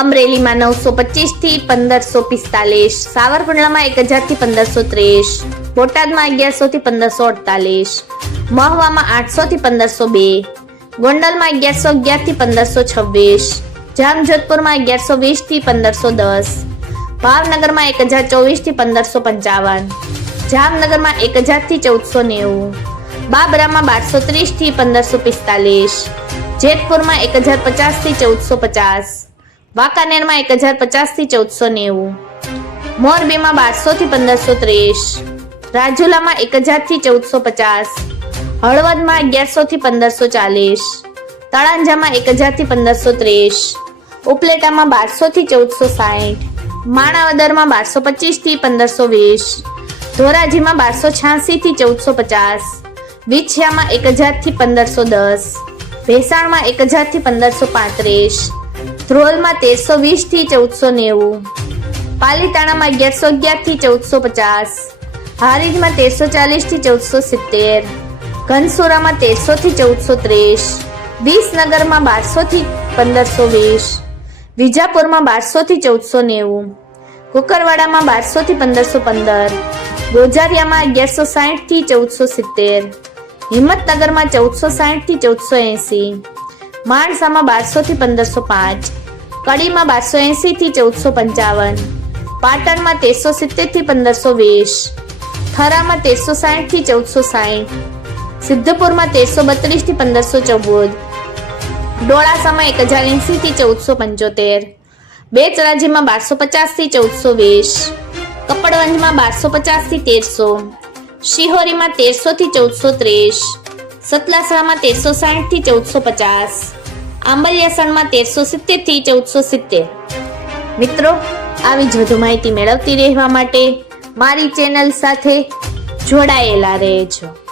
અમરેલીમાં નવસો પચીસથી પંદરસો પિસ્તાલીસ. સાવરકુંડલામાં એક હજારથી પંદરસો ત્રીસ. બોટાદમાં અગિયારસો થી પંદરસો અડતાલીસ. મહવામાં આઠસો થી પંદરસો બે. ગોંડલમાં અગિયારસો અગિયારથી પંદરસો છવ્વીસ. જામજોધપુરમાં અગિયારસો વીસથી પંદરસો દસ. ભાવનગરમાં એક હજાર ચોવીસથી પંદરસો પંચાવન. જામનગરમાં એક હજારથી ચૌદસો નેવું. બાબરામાં બારસો ત્રીસથી પંદરસો પિસ્તાલીસ. જેતપુરમાં એક હજાર પચાસથી ચૌદસો પચાસ. વાંકાનેરમાં એક હજાર પચાસથી ચૌદસો નેવું. મોરબીમાં બારસો થી પંદરસો ત્રીસ. રાજુલામાં એક હજારથી ચૌદસો પચાસ. હળવદમાં અગિયારસો થી પંદરસો ચાલીસ. તળાંજામાં એક હજારથી પંદરસો ત્રીસ. ઉપલેટામાં બારસો થી ચૌદસો સાઠ માણાવદરમાં બારસો પચીસથી પંદરસો વીસ. ધોરાજીમાં બારસો છ્યાસી થી ચૌદસો પચાસ. વિછિયામાં એક હજારથી પંદરસો દસ. ભેસાણમાં એક હજારથી પંદરસો પાંત્રીસ. ધ્રોલમાં તેરસો વીસથી ચૌદસો નેવું. પાલીતાણામાં અગિયારસો અગિયારથી ચૌદસો પચાસ. હારીજમાં તેરસો ચાલીસથી ચૌદસો સિત્તેર. ઘનસોરામાં તેરસો થી ચૌદસો ત્રીસ. વિસનગરમાં બારસો થી પંદરસો વીસ. વિજાપુરમાં બારસો થી ચૌદસો નેવું. કુકરવાડામાં બારસો થી પંદરસો પંદર. ગોજારિયામાં અગિયારસો સાઠથી ચૌદસો સિત્તેર. હિંમતનગરમાં ચૌદસો સાઠથી ચૌદસો એંસી. માણસામાં બારસો થી પંદરસો પાંચ, કડીમાં બારસો એંસી થી ચૌદસો પંચાવન, પાટણમાં તેરસો સિત્તેરથી પંદરસો વીસ, થરામાં તેરસો સાઠથી ચૌદસો સાઠ સિદ્ધપુરમાં તેરસો બત્રીસથી પંદરસો ચૌદ, ડોળાસામાં એક હજાર એંસી થી ચૌદસો પંચોતેર, બેચરાજીમાં બારસો પચાસથી ચૌદસો વીસ, કપડવંજમાં બારસો પચાસથી તેરસો, શિહોરીમાં તેરસો થી ચૌદસો ત્રીસ, સતલાસરામાં તેરસો સાઠથી ચૌદસો પચાસ આંબલિયાસણમાં તેરસો સિત્તેરથી ચૌદસો સિત્તેર. મિત્રો, આવી જ વધુ માહિતી મેળવતી રહેવા માટે મારી ચેનલ સાથે જોડાયેલા રહેજો.